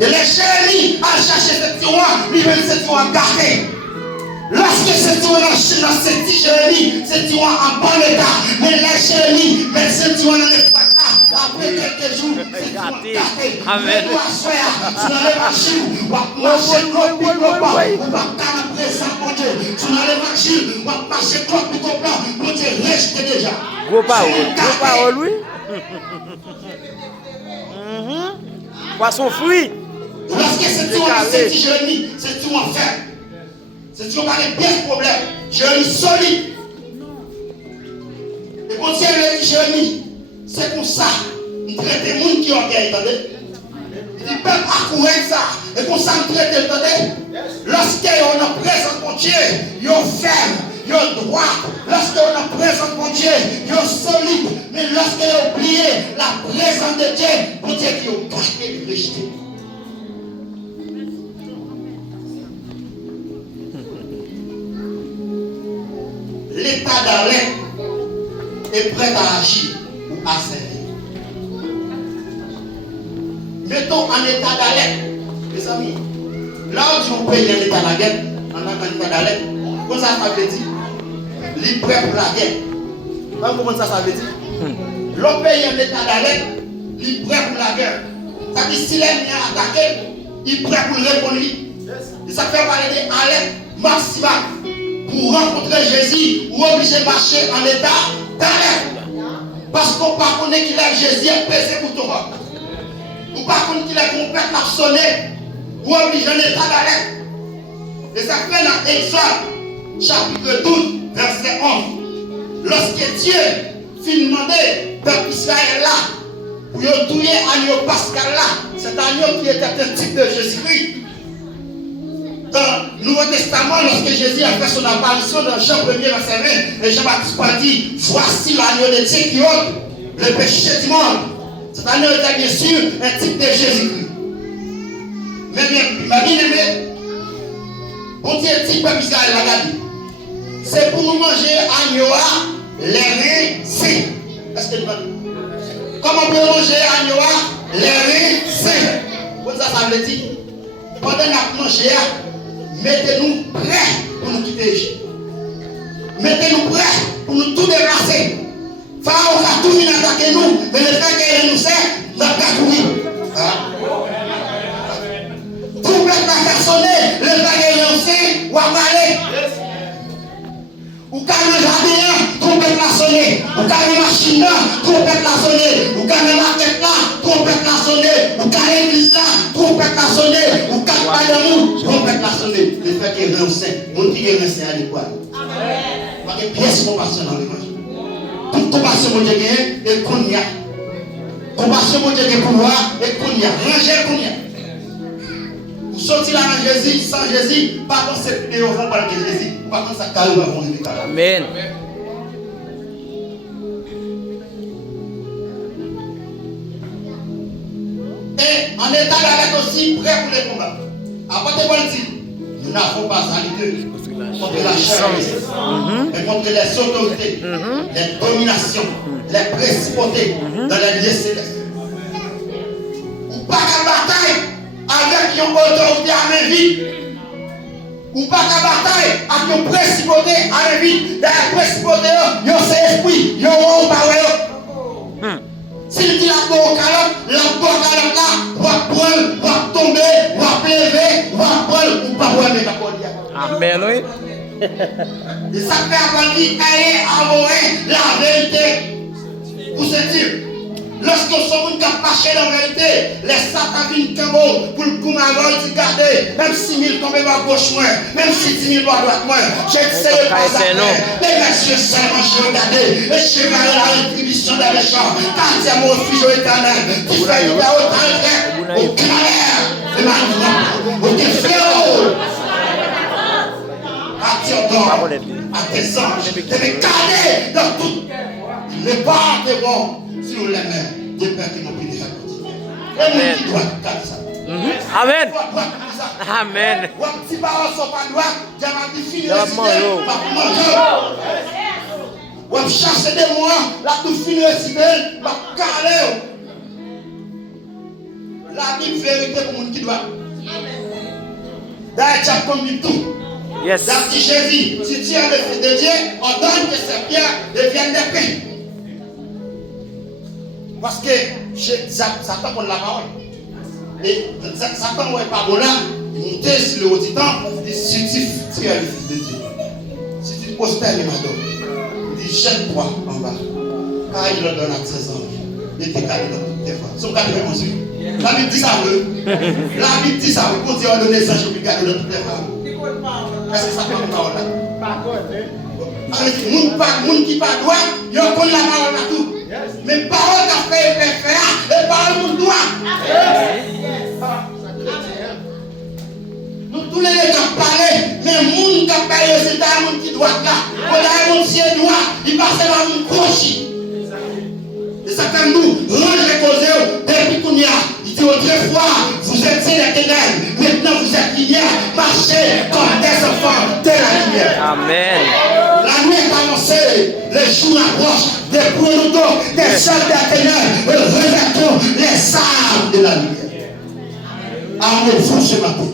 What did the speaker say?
Et les Jérémie a cherché ce tiroir, lui-même ce tiroir gardé. Lorsque ce tiroir dans ce petit Jérémie, ce tiroir en bon état, mais les Jérémie mettent ce tiroir dans les poids là. Après quelques jours, ce tiroir gardé. Amen. Tu n'as les machines, tu vas marcher clope, tu vas calibrer ça, mon Dieu. Tu n'as les machines, tu vas marcher clope, tu comprends, mon Dieu, reste déjà. Gros parole, oui. Poisson fruit. Lorsque ce tiroir dans ce petit Jérémie, ce tiroir ferme. C'est toujours pas bien ce problème. Jérémie solide. Et quand Dieu lui dit Jérémie, c'est comme ça. Il traite les gens qui ont orgueil, attendez. Il dit, peuple accourir ça. Et comme ça, il traite, attendez. Lorsqu'on a présent pour Dieu, ils sont fermes, ils sont droits. Lorsqu'on a présent pour Dieu, ils sont solides. Mais lorsqu'on a oublié la présence de Dieu, pour Dieu qui ont gardé et rejeté. L'état d'arrêt est prêt à agir ou à servir. Mettons en état d'arrêt, les amis. Là où on paye l'état de la guerre, en tant qu'état d'arrêt, comment ça veut dire? Il est prêt pour la guerre. Comment ça veut dire? L'on paye un état d'arrêt, il est prêt pour la guerre. Ça dit si l'ennemi a attaqué, il est prêt pour répondre. Et ça fait parler d'arrêt maximal. Pour rencontrer Jésus, ou obligé de marcher en état d'arrêt. Parce qu'on ne connaît pas qu'il est Jésus est pesé pour toi. Ou ne connaît pas qu'il est complètement sonné, ou obligé en état d'arrêt. Et ça fait dans Exode, chapitre 12, verset 11. Lorsque Dieu fit demander peuple Israël là, pour y tuer l'agneau pascal là, cet agneau qui était un type de Jésus-Christ. Dans le Nouveau Testament, lorsque Jésus a fait son apparition dans Jean 1er verset 20, et Jean-Baptiste a dit, voici l'agneau de Dieu qui ôte le péché du monde. Cet agneau était bien sûr un type de Jésus-Christ. Mais ma bien-aimée, on dit un type de Israël l'a dit. C'est pour nous manger agneau les reins sains. Est-ce que tu vas dire? Comment on peut manger agneau les reins sains? Comment ça veut dire? Pendant qu'on mange, mettez-nous prêts pour nous quitter l'Égypte. Mettez-nous prêts pour nous tout déplacer. Pharaon a tout venu attaquer nous, mais le fait qu'il nous sert, nous n'avons pas couru. Complètement personné, le fait qu'il nous sert, ou à parler. Ou quand le jardin, complètement sonné. Ou quand la machine, complètement sonné. Ou quand la marquette là, complètement sonné. Ou quand l'église là, complètement sonné. Ou quand le pas d'amour, complètement sonné. Le fait qu'il est rincé, mon qui est rincé adéquat. Parce que pièce de compassion dans l'évangile. Toute compassion, mon Dieu, et qu'on y a. Compassion, mon Dieu, pouvoir, et qu'on y a. Ranger, qu'on y a. Vous sortez là dans Jésus, sans Jésus, pas dans cette vidéo, on va parler de Jésus. Pas dans sa carrière, on va parler de Amen. Et en état d'arrêt aussi, prêt pour les combats. Après, nous n'avons pas salivé contre la chair, mais contre les autorités, les dominations, les principautés dans la vie céleste. Ou pas qu'à bataille avec une autorité à main vide. Ou pas qu'à bataille avec une principauté à main vide. Dans la principauté, il y a ses esprits, il y a un parole. S'il dit la boue là, on va prendre, on va tomber, on va lever, on va prendre, ou pas prendre les capotes. Amen, oui. Et ça fait avant dire, ayez amoureux la vérité. Pour se dire, lorsque nous sommes marcher dans la vérité, les satans viennent comme pour le coup avant de garder, même 6 000 tombent à gauche moins, même si 10 000 à droite moins, j'ai essayé pas ça. Mais messieurs, seulement je regardais, et je regardais la rétribution des méchants, car c'est mon refuge éternel, qui fait une autant au clair, de ma vie, au déférot. Attire-toi à tes anges, de me garder dans tout. Les pas de bon sur les mains des pères qui m'ont pris déjà. Et nous qui doit garder ça. Amen. Amen. Si parents ne sont pas droits, j'ai ma fille ou chercher des mois, la tout fini réciter, ma carré. La Bible vérité pour les gens qui doivent. D'ailleurs, tu as compris tout. Yes. Dans dit Jésus, si tu es le Fils de Dieu, ordonne que ces pierres deviennent des pains. Parce que Satan prend la parole. Et Satan n'est pas bon là. Il monte sur le haut du temple. Il dit si tu es le Fils de Dieu, si tu te postères et m'adores, il dit jette-toi en bas. Car il le donne à ses anges. Et t'es calé dans toutes tes voies. Son 91 ans. La Bible dit ça, oui. La Bible dit ça, oui. Pour Dieu ordonner les anges, il garde dans toutes tes voies. Est-ce que ça prend la parole là? Pas monde qui pas droit, il connaît la parole là tout. Mais parole qu'a fait faire, et parole mon droit. Nous tous les gens parlent, mais monde qui parle c'est un monde qui doit là. Quand il y a un monde qui doit, il passe dans mon crochet. Et ça comme nous, range les causes depuis qu'on y a. Il dit autrefois, vous étiez les ténèbres, maintenant vous êtes lumière, marchez comme des enfants de la lumière. Amen. La nuit est avancée, les jours approchent, des pronotos, des soldats des ténèbres, revêtons les armes de la lumière. Armez-vous ce matin.